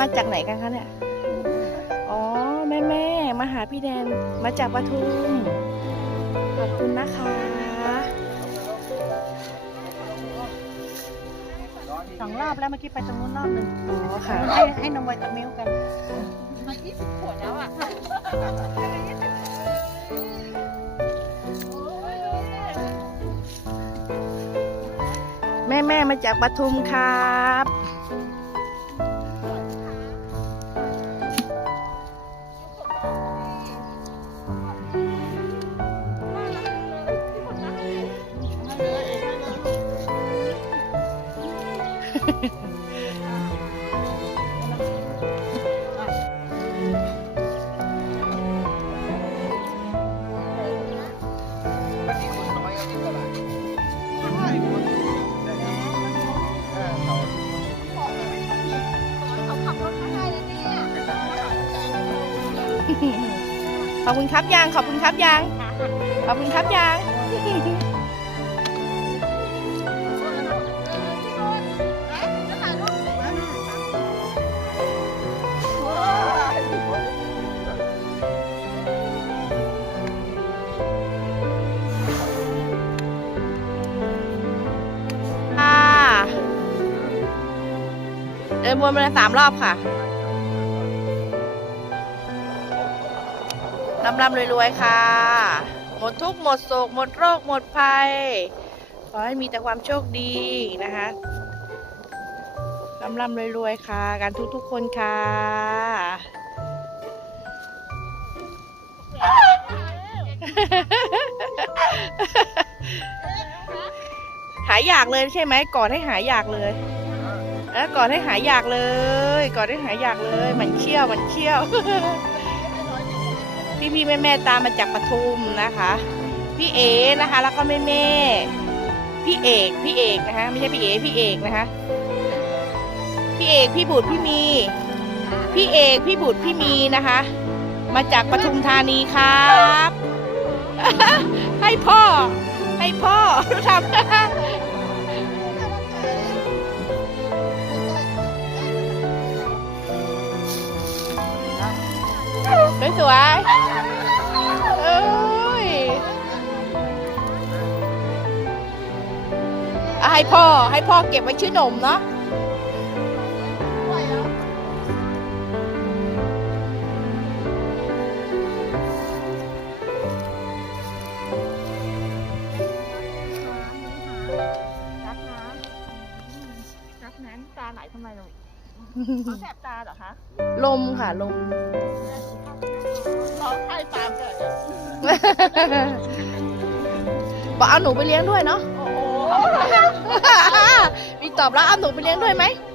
มาจากไหนกันคะเนี่ย อ๋อ แม่แม่ๆมาหาพี่แดนมาจากปทุม ขอบคุณนะคะสองรอบแล้วเมื่อกี้ไปตรงนู้นรอบหนึ่งอ๋อค่ะ ให้ให้นมไวตามิลกันแม่แม่ๆมาจากปทุมครับ ขอบคุณครับยังขอบคุณครับยังขอบคุณครับยังเดินวนมาเลยสามรอบค่ะ ลำลำรวยๆค่ะ หมดทุกหมดโศก หมดโรค หมดภัย ขอให้มีแต่ความโชคดีนะคะลำลำรวยๆค่ะการทุกๆคนค่ะหายอยากเลยใช่ไหมกอดให้หายอยากเลยแล้วกอดให้หายอยากเลยกอดให้หายอยากเลย มันเขี้ยวมันเขี้ยว พี่พี่แม่แม่ตามมาจากปทุมนะคะ พี่เอนะคะ แล้วก็แม่แม่พี่เอกพี่เอกนะคะไม่ใช่พี่เอพี่เอกนะคะพี่เอกพี่บุตรพี่มี พี่เอกพี่บุตรพี่มีนะคะ มาจากปทุมธานีครับ ให้พ่อให้พ่อทำ สวยสวยเอ้ยให้พ่อให้พ่อเก็บไว้ชื่อหนมเนาะรักนะรักนั้นตาไหลทำไมลูก เขาแสบตาเหรอคะลมค่ะลมร้องไห้ตามเลยบอกเอาหนูไปเลี้ยงด้วยเนาะโอ้โหมีตอบแล้วเอาหนูไปเลี้ยงด้วยไหมเ